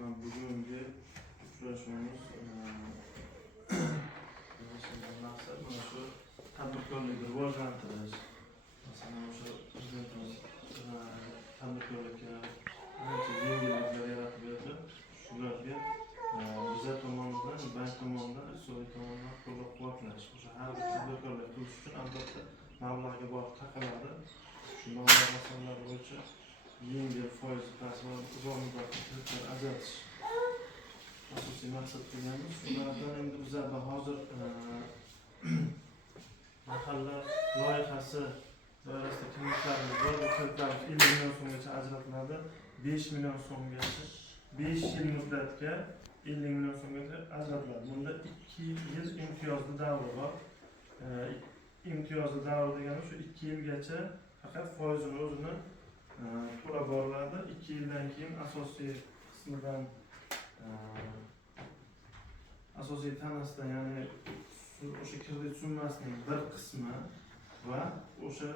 bugungi uchrashuvimiz maqsad mana shu tadbirkorlikni rivojlantirish. Masalan, o'sha prezidentimiz tadbirkorlikka ancha yengilliklar yaratib berdi. Shularga bizlar tomonidan, bank tomonidan, iqtisodiy tomondan qo'llab-quvvatlash. O'sha har bir tadbirkorlik qilish uchun albatta mablag'ga borib taqaladi. Shu mablag' masalalari bo'yicha yengil foiz past va uzoq muddatli kreditlar ajratish asosiy maqsad qilganmiz. Shulardan endi bizlarda hozir mahalla loyihasi doirasida kreditlarimiz bor. Bu kreditlarimiz 50 million so'mgacha ajratiladi. 5 million so'mgacha 5 yil muddatga 50 million so'mgacha ajratiladi. Bunda 2 yil imtiyozli davri bor. Imtiyozli davr degani shu 2 yilgacha faqat foizini o'zini to'lab boriladi. 2 yildan keyin asosiy qismidan asosiy tanasidan, ya'ni o'sha kredit summasining bir qismi va o'sha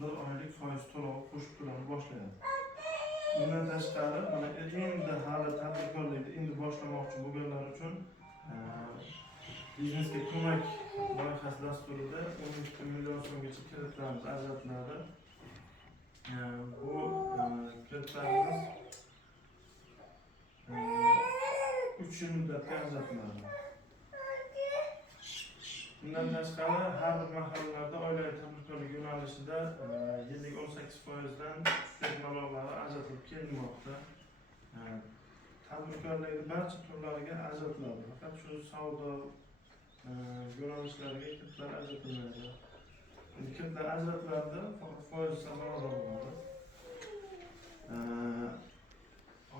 bir oylik foiz to'lovi qo'shib to'lana boshlaydi. Bundan tashqari, mana endi hali tadbirkorlikni endi boshlamoqchi bo'lganlar uchun biznesga ko'mak loyihasi dasturida 12 million so'mgacha kreditlarimiz ajratiladi. Bu kreditlarimiz 3 yil muddatga ajratiladi. Bundan tashqari, har bir mahallalarda oilaviy tadbirkorlik yo'nalishida yillik 18%dan tushlik mablag'lari ajratilib kelinmoqda. Tadbirkorlikning barcha turlariga ajratiladi. Faqat shu savdo yo'nalishlariga kreditlar ajratilmaydi. Kreditlar ajratiladi, faqat foiz samarador bo'ladi.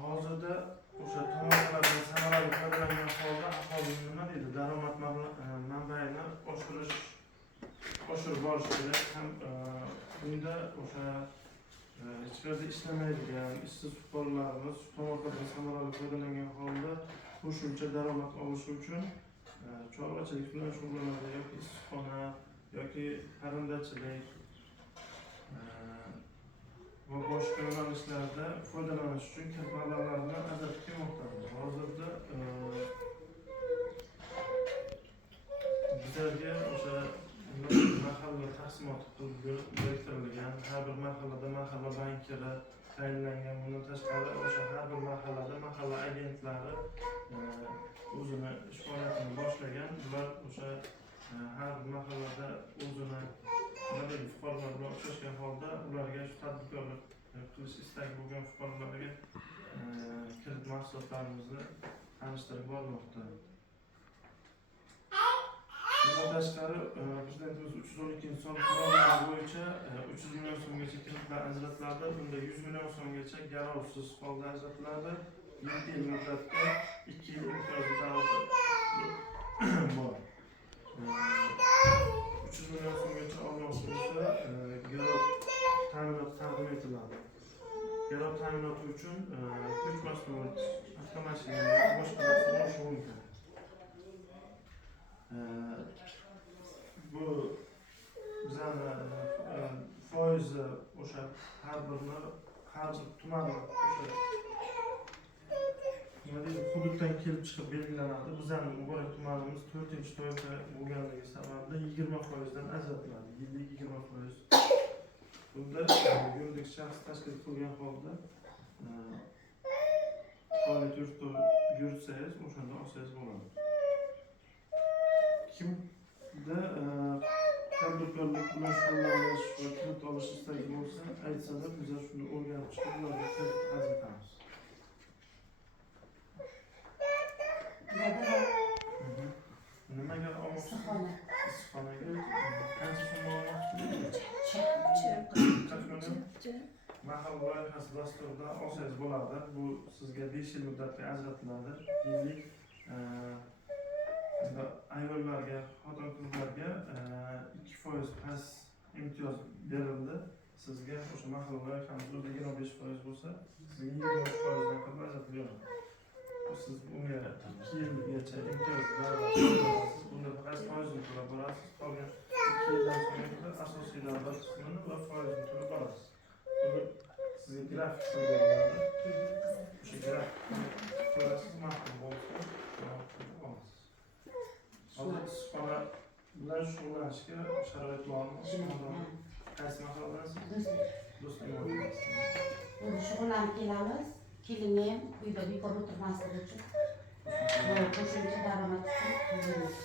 Hozirda o'sha tomonlardan samarali foydalangan holda aholini nima deydi, daromad manbaini oshirib borish kerak. Ham bunda o'sha hech qayerda ishlamaydigan ishsiz fuqarolarimiz tomonlardan samarali foydalangan holda qo'shimcha daromad olishi uchun chorvachilik bilan shug'ullanadi yoki issiqxona yoki qarindochilik va boshqa yo'nalishlarda foydalanish uchun kredit mablag'larini ajratib kelmoqda. Hozirda bizlarga o'sha mahalla taqsimot qilib biriktirilgan, har bir mahallada mahalla bankiri tayinlangan. Bundan tashqari, o'sha har bir mahallada mahalla agentlari o'zini ish faoliyatini boshlagan. Ular o'sha har bir mahallada o'zini fuqarolar bilan uchrashgan holda ularga shu tadbirkorlik qilish istagi bo'lgan fuqarolarga kredit mahsulotlarimizni tanishtirib bormoqda. Bundan tashqari, prezidentimiz 312-son qarorlari bo'yicha 300 million so'mgacha kreditlar ajratiladi. Bunda 100 million so'mgacha garovsiz holda ajratiladi. 7 yil muddatga 2 yil imtiyozli davr bor. 300 million so'mgacha olmoqchi bo'lsa, garov ta'minoti taqdim etiladi. Garov ta'minoti uchun ko'chmasdan avtomashina boshqa narsa bo'lishi mumkin. Bu bizani foizi o'sha har bir tuman o'sha hududdan kelib chiqib belgilanadi. Bizning muborak tumanimiz 4-toifa bo'lganligi sababli 20% dan ajratiladi. Yillik 20%. Bunda yuridik shaxs tashkil qilgan holda faoliyat yuritsangiz, o'shanda olsangiz bo'ladi. Kimda tadbirkorlik bilan shug'ullanish va kredit olish istagi bo'lsa, aytsalar, bizlar shuni o'rganib chiqib, ularga kredit ajratamiz. Nimaga olmoqchi? Issiqxonaga qancha so'm olmoqchi? Mahalla loyihasi dasturida olsangiz bo'ladi. Bu sizga 5 yil muddatga ajratiladi. Yillik ayollarga, xotin-qizlarga 2% past imtiyoz berildi. Sizga o'sha mahalla loyihamiz 25% bo'lsa, sizga 23% dan qilib ajratiladi. Siz unga 2 yilgacha imtiyoz berasiz. Bunda faqat foizini to'lab borasiz. Qolgan 2 yildan so'ng asosiy davlat qismini va foizini to'lab borasiz. Buni sizga grafik beriladi. Şeker koyasız mahkum olsun. Olmaz. Hozir bana bilan shug'ullanishga sharoit bormi? Qaysi mahalladansiz? Do'stlik O'zi shug'ullanib kelamiz. Kelinni ham uyda bekor o'tirmasligi uchun qo'shimcha daromad uchun qilamiz.